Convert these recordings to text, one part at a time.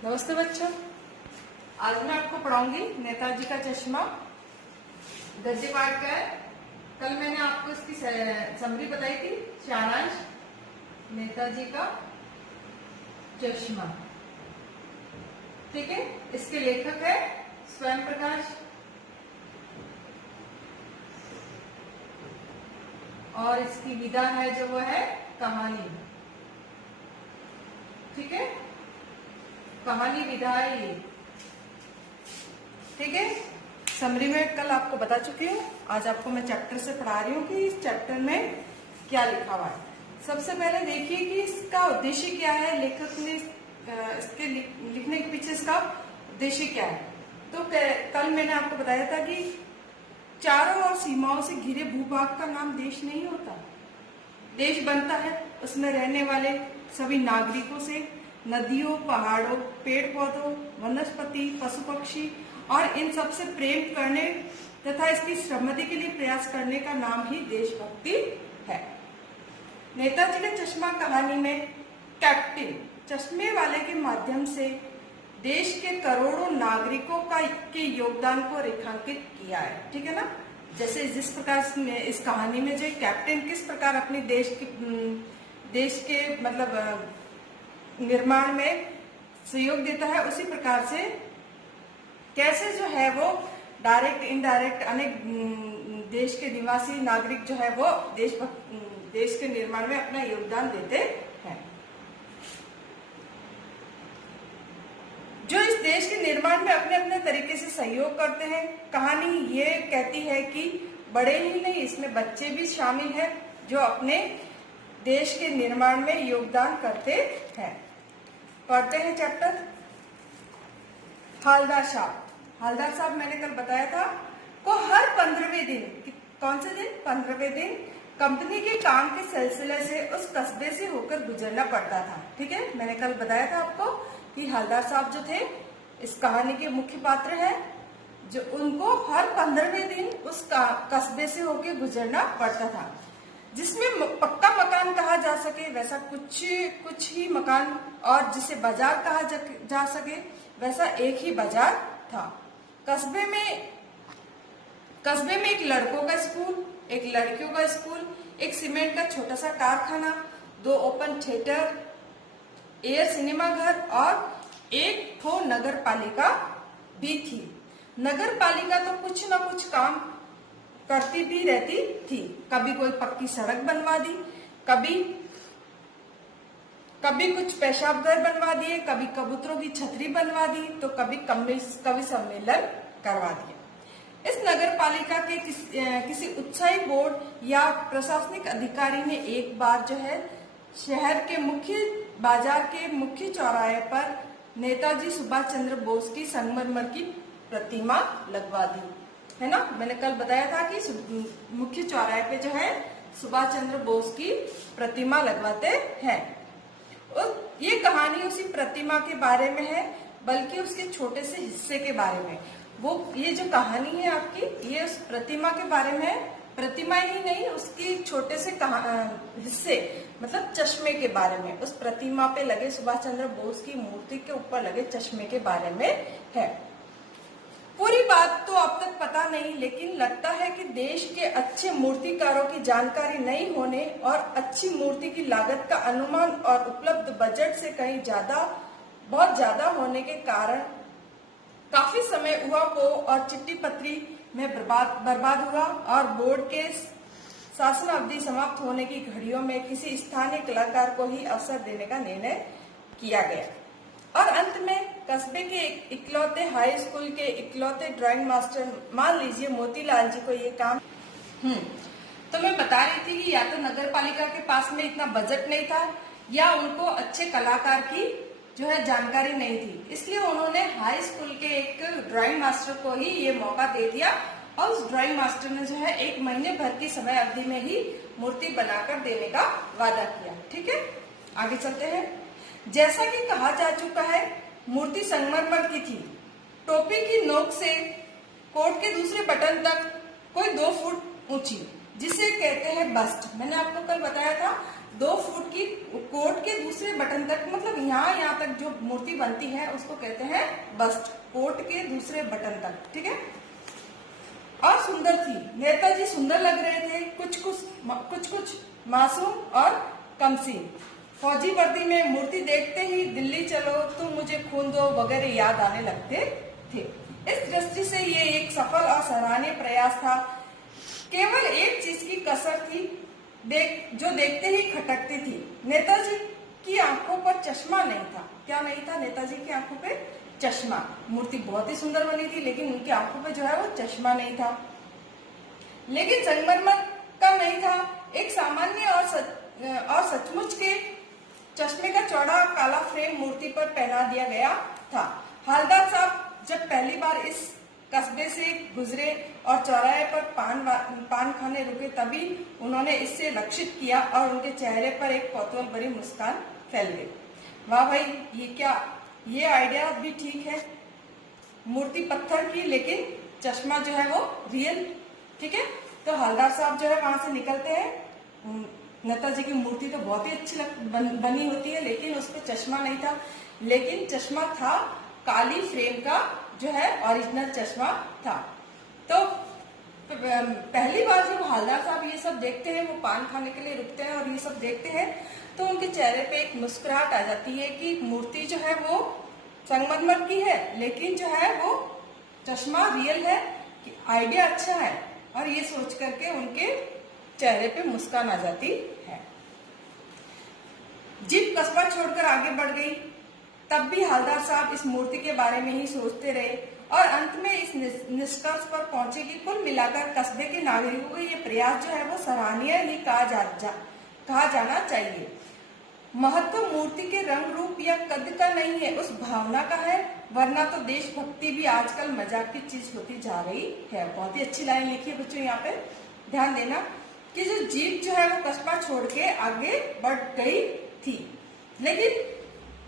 नमस्ते बच्चों, आज मैं आपको पढ़ाऊंगी नेताजी का चश्मा। गद्य पाठ का है। कल मैंने आपको इसकी समरी बताई थी, सारांश। नेताजी का चश्मा, ठीक है। इसके लेखक है स्वयं प्रकाश और इसकी विधा है जो वो है कहानी, ठीक है। कहानी विधा है ये, ठीक है। समरी में कल आपको बता चुकी हूँ, आज आपको मैं चैप्टर से पढ़ा रही हूँ कि इस चैप्टर में क्या लिखा हुआ है। सबसे पहले देखिए कि इसका उद्देश्य क्या है, लेखक ने इसके लिखने के पीछे इसका उद्देश्य क्या है। तो कल मैंने आपको बताया था कि चारों ओर सीमाओं से घिरे भूभाग का नाम देश नहीं होता। देश बनता है उसमें रहने वाले सभी नागरिकों से, नदियों, पहाड़ों, पेड़ पौधों, वनस्पति, पशु पक्षी और इन सब से प्रेम करने तथा इसकी समृद्धि के लिए प्रयास करने का नाम ही देशभक्ति है। नेताजी का चश्मा कहानी में कैप्टन चश्मे वाले के माध्यम से देश के करोड़ों नागरिकों के योगदान को रेखांकित किया है, ठीक है ना। जैसे जिस प्रकार इस कहानी में जो कैप्टन किस प्रकार अपने देश के मतलब निर्माण में सहयोग देता है, उसी प्रकार से कैसे जो है वो डायरेक्ट इनडायरेक्ट अनेक देश के निवासी नागरिक जो है वो देश के निर्माण में अपना योगदान देते हैं। जो इस देश के निर्माण में अपने अपने तरीके से सहयोग करते हैं। कहानी ये कहती है कि बड़े ही नहीं, इसमें बच्चे भी शामिल हैं जो अपने देश के निर्माण में योगदान करते हैं। पढ़ते हैं चैप्टर। हवलदार साहब मैंने कल बताया था को हर 15वें दिन, कौन से दिन, 15वें दिन कंपनी के काम के सिलसिले से उस कस्बे से होकर गुजरना पड़ता था, ठीक है। मैंने कल बताया था आपको कि हवलदार साहब जो थे इस कहानी के मुख्य पात्र हैं, जो उनको हर 15वें दिन उस कस्बे से होकर गुजरना पड़ता था। जिसमें पक्का मकान कहा जा सके वैसा कुछ ही मकान, और जिसे बाजार कहा जा सके वैसा एक ही बाजार था। कस्बे में एक लड़कों का स्कूल, एक लड़कियों का स्कूल, एक सीमेंट का छोटा सा कारखाना, 2 ओपन थिएटर, एयर सिनेमा घर और एक ठो नगर पालिका भी थी। नगर पालिका तो कुछ न कुछ काम करती भी रहती थी। कभी कोई पक्की सड़क बनवा दी, कभी कुछ पेशाब घर बनवा दिए, कभी कबूतरों की छतरी बनवा दी, तो कभी कवि सम्मेलन करवा दिए। इस नगर पालिका के किसी उत्साही बोर्ड या प्रशासनिक अधिकारी ने एक बार जो है शहर के मुख्य बाजार के मुख्य चौराहे पर नेताजी सुभाष चंद्र बोस की संगमरमर की प्रतिमा लगवा दी, है ना। मैंने कल बताया था कि मुख्य चौराहे पे जो है सुभाष चंद्र बोस की प्रतिमा लगवाते हैं। और ये कहानी उसी प्रतिमा के बारे में है, बल्कि उसके छोटे से हिस्से के बारे में। ये जो कहानी है आपकी, ये उस प्रतिमा के बारे में है। प्रतिमा ही नहीं, उसकी छोटे से हिस्से मतलब चश्मे के बारे में, उस प्रतिमा पे लगे सुभाष चंद्र बोस की मूर्ति के ऊपर लगे चश्मे के बारे में है। पूरी बात तो अब तक पता नहीं, लेकिन लगता है कि देश के अच्छे मूर्तिकारों की जानकारी नहीं होने और अच्छी मूर्ति की लागत का अनुमान और उपलब्ध बजट से कहीं बहुत ज्यादा होने के कारण काफी समय ऊहापोह और चिट्ठी पत्री में बर्बाद हुआ और बोर्ड के शासन अवधि समाप्त होने की घड़ियों में किसी स्थानीय कलाकार को ही अवसर देने का निर्णय किया गया। और अंत में कस्बे के इकलौते हाई स्कूल के इकलौते ड्राइंग मास्टर, मान लीजिए मोतीलाल जी को ये काम तो मैं बता रही थी कि या तो नगर पालिका के पास में इतना बजट नहीं था, या उनको अच्छे कलाकार की जो है जानकारी नहीं थी। इसलिए उन्होंने हाई स्कूल के एक ड्राइंग मास्टर को ही ये मौका दे दिया, और उस ड्राइंग मास्टर ने जो है 1 महीने भर की समय अवधि में ही मूर्ति बनाकर देने का वादा किया, ठीक है। आगे चलते हैं। जैसा कि कहा जा चुका है, मूर्ति संगमरमर की थी। टोपी की नोक से कोट के दूसरे बटन तक कोई 2 फुट ऊंची, जिसे कहते हैं बस्ट। मैंने आपको कल बताया था 2 फुट की कोट के दूसरे बटन तक, मतलब यहाँ तक जो मूर्ति बनती है उसको कहते हैं बस्ट, कोट के दूसरे बटन तक, ठीक है। और सुंदर थी, नेताजी सुंदर लग रहे थे, कुछ मासूम और कमसीन। फौजी वर्दी में मूर्ति देखते ही दिल्ली चलो, तुम मुझे खून दो वगैरह याद आने लगते थे। इस दृष्टि से ये एक सफल और सराहनीय प्रयास था। केवल एक चीज की कसर थी, जो देखते ही खटकती थी। नेताजी की आंखों पर चश्मा नहीं था। क्या नहीं था? नेताजी की आंखों पे चश्मा। मूर्ति बहुत ही सुंदर बनी थी, लेकिन उनकी आंखों पे जो है वो चश्मा नहीं था। लेकिन संगमरमर का नहीं था, एक सामान्य और सचमुच के चश्मे का चौड़ा काला फ्रेम मूर्ति पर पहना दिया गया था। हवलदार साहब जब पहली बार इस कस्बे से गुजरे और चौराहे पर पान खाने रुके, तभी उन्होंने इससे लक्षित किया और उनके चेहरे पर एक कौतूहल भरी मुस्कान फैल गई। वाह भाई, ये आइडिया भी ठीक है। मूर्ति पत्थर की, लेकिन चश्मा जो है वो रियल, ठीक है। तो हवलदार साहब जो है वहां से निकलते हैं। नेताजी की मूर्ति तो बहुत ही अच्छी बनी होती है, लेकिन उस पर चश्मा नहीं था। लेकिन चश्मा था काली फ्रेम का, जो है ओरिजिनल चश्मा था। तो पहली बार जब हवलदार साहब ये सब देखते हैं, वो पान खाने के लिए रुकते हैं और ये सब देखते हैं, तो उनके चेहरे पे एक मुस्कुराहट आ जाती है कि मूर्ति जो है वो संगमरमर की है, लेकिन जो है वो चश्मा रियल है, कि आइडिया अच्छा है। और ये सोच करके उनके चेहरे पे मुस्कान आ जाती है। जीप कस्बा छोड़कर आगे बढ़ गई। तब भी हवलदार साहब इस मूर्ति के बारे में ही सोचते रहे और अंत में इस निष्कर्ष पर पहुंचे कि कुल मिलाकर कस्बे के नागरिकों का ये प्रयास जो है वो सराहनीय ही कहा जाना चाहिए। महत्व मूर्ति के रंग रूप या कद का नहीं है, उस भावना का है। वरना तो देशभक्ति भी आजकल मजाक की चीज होती जा रही है। बहुत ही अच्छी लाइन लिखी है बच्चों, यहाँ पे ध्यान देना कि जो जीप जो है वो कस्बा छोड़ के आगे बढ़ गई थी, लेकिन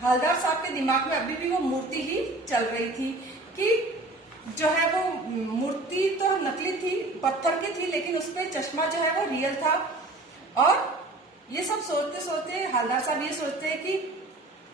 हवलदार साहब के दिमाग में अभी भी वो मूर्ति ही चल रही थी कि जो है वो मूर्ति तो नकली थी, पत्थर की थी, लेकिन उसपे चश्मा जो है वो रियल था। और ये सब सोचते सोचते हवलदार साहब ये सोचते हैं कि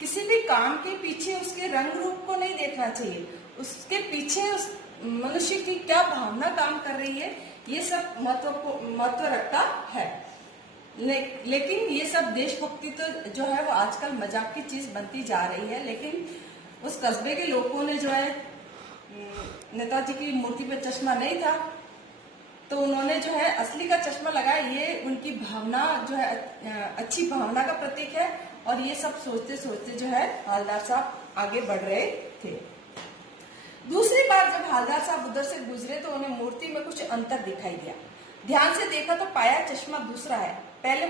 किसी भी काम के पीछे उसके रंग रूप को नहीं देखना चाहिए, उसके पीछे उस मनुष्य की क्या भावना काम कर रही है, ये सब महत्व रखता है। लेकिन ये सब देशभक्ति तो जो है वो आजकल मजाक की चीज बनती जा रही है। लेकिन उस कस्बे के लोगों ने जो है नेताजी की मूर्ति पे चश्मा नहीं था, तो उन्होंने जो है असली का चश्मा लगाया। ये उनकी भावना जो है अच्छी भावना का प्रतीक है। और ये सब सोचते सोचते जो है हवलदार साहब आगे बढ़ रहे थे। दूसरी बार जब हवलदार साहब उधर से गुजरे तो उन्हें मूर्ति में कुछ अंतर दिखाई दिया। ध्यान से देखा तो पाया चश्मा दूसरा है। पहले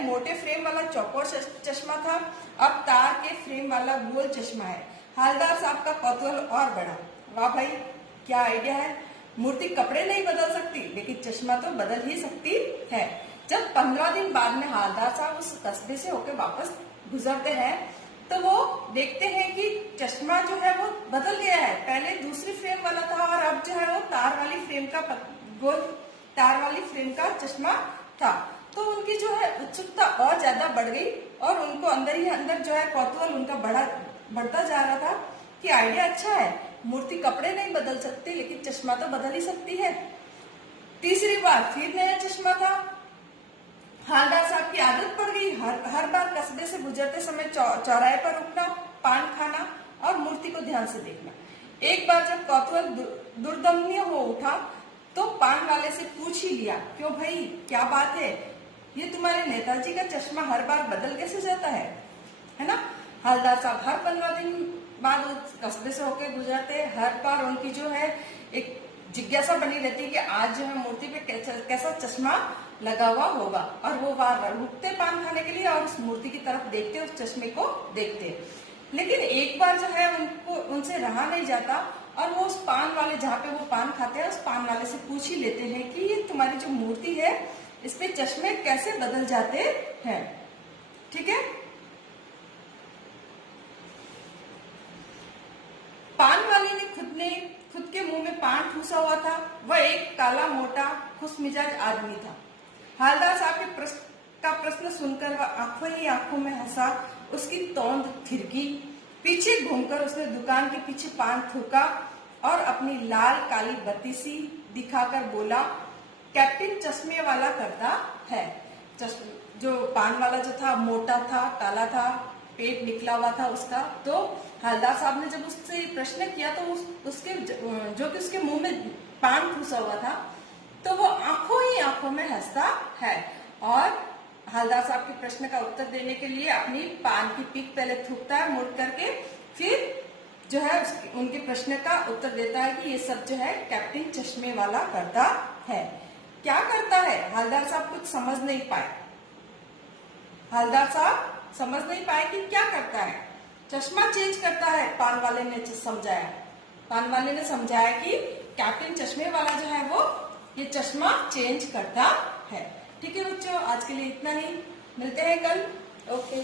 मोटे फ्रेम वाला चौकोर चश्मा था, अब तार के फ्रेम वाला गोल चश्मा है। हवलदार साहब का कौतूहल और बढ़ा। वाह भाई, क्या आइडिया है। मूर्ति कपड़े नहीं बदल सकती, लेकिन चश्मा तो बदल ही सकती है। जब 15 दिन बाद में हवलदार साहब उस कस्बे से होकर वापस गुजरते हैं, तो वो देखते हैं कि चश्मा जो है वो बदल गया है। पहले दूसरी फ्रेम वाला था और अब जो है वो तार वाली फ्रेम का चश्मा था। तो उनकी जो है उत्सुकता और ज्यादा बढ़ गई और उनको अंदर ही अंदर जो है कौतूहल उनका बढ़ता जा रहा था कि आइडिया अच्छा है, मूर्ति कपड़े नहीं बदल सकती, लेकिन चश्मा तो बदल ही सकती है। तीसरी बार फिर नया चश्मा था। हवलदार साहब की आदत पड़ गई हर बार कस्बे से गुजरते समय चौराहे पर रुकना, पान खाना और मूर्ति को ध्यान से देखना। एक बार जब कौतूहल दुर्दम्य हो उठा तो पान वाले से पूछ ही लिया, क्यों भाई, क्या बात है, ये तुम्हारे नेताजी का चश्मा हर बार बदल कैसे जाता है ना। हवलदार साहब हर 15 दिन बाद उस कस्बे से होकर गुजरते। हर बार उनकी जो है एक जिज्ञासा बनी रहती है कि आज जो है मूर्ति पे कैसा चश्मा लगा हुआ होगा। और वो बार रुकते पान खाने के लिए और उस मूर्ति की तरफ देखते, उस चश्मे को देखते। लेकिन एक बार जो है उनसे रहा नहीं जाता और वो उस पान वाले, जहाँ पे वो पान खाते हैं, उस पान वाले से पूछ ही लेते हैं कि ये तुम्हारी जो मूर्ति है इस पे चश्मे कैसे बदल जाते हैं। ठीक है। पान वाले ने खुद के मुंह में पान ठूसा हुआ था। वह एक काला मोटा खुशमिजाज आदमी था। हवलदार साहब के का प्रश्न सुनकर वह आंखों ही आंखों में हंसा, उसकी तोंद थिरकी, पीछे घूमकर उसने दुकान के पीछे पान थूका और अपनी लाल काली बत्ती सी दिखाकर बोला, कैप्टन चश्मे वाला करता है। जो पान वाला जो था मोटा था, काला था, पेट निकला हुआ था उसका। तो हवलदार साहब ने जब उससे प्रश्न किया तो उसके जो कि उसके मुंह में पान ठूसा हुआ था, तो वो आंखों ही आंखों में हंसता है और हवलदार साहब के प्रश्न का उत्तर देने के लिए अपनी पान की पीक पहले थूकता है मुड़ करके, फिर जो है उनके प्रश्न का उत्तर देता है कि ये सब जो है कैप्टन चश्मे वाला करता है। क्या करता है? हवलदार साहब कुछ समझ नहीं पाए। हवलदार साहब समझ नहीं पाए कि क्या करता है। चश्मा चेंज करता है, पान वाले ने समझाया। पान वाले ने समझाया कि कैप्टन चश्मे वाला जो है वो ये चश्मा चेंज करता है। ठीक है बच्चों, आज के लिए इतना ही, मिलते हैं कल। ओके।